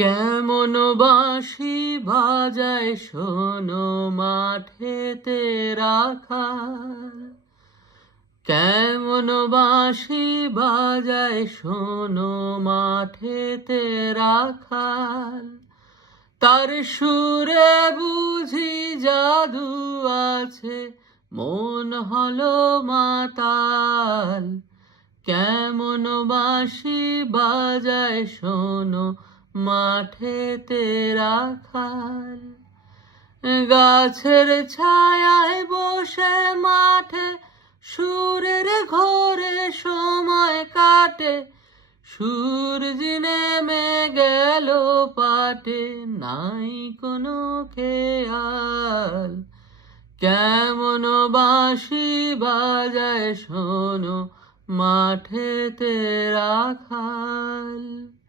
কেমন বাঁশি বাজায় শোনো মাঠেতে রাখাল, কেমন বাঁশি বাজায় শোনো মাঠেতে রাখাল। তার সুরে বুঝি জাদু আছে, মন হলো মাতাল। কেমন বাঁশি বাজায় শোনো মাঠেতে রাখাল। গাছের ছায়ায় বসে মাঠে সুরের ঘোরে সময় কাটে। সূর্য নেমে গেল পাটে, নাই কোনো খেয়াল। কেমন বাঁশি বাজায় শোনো মাঠেতে রাখাল।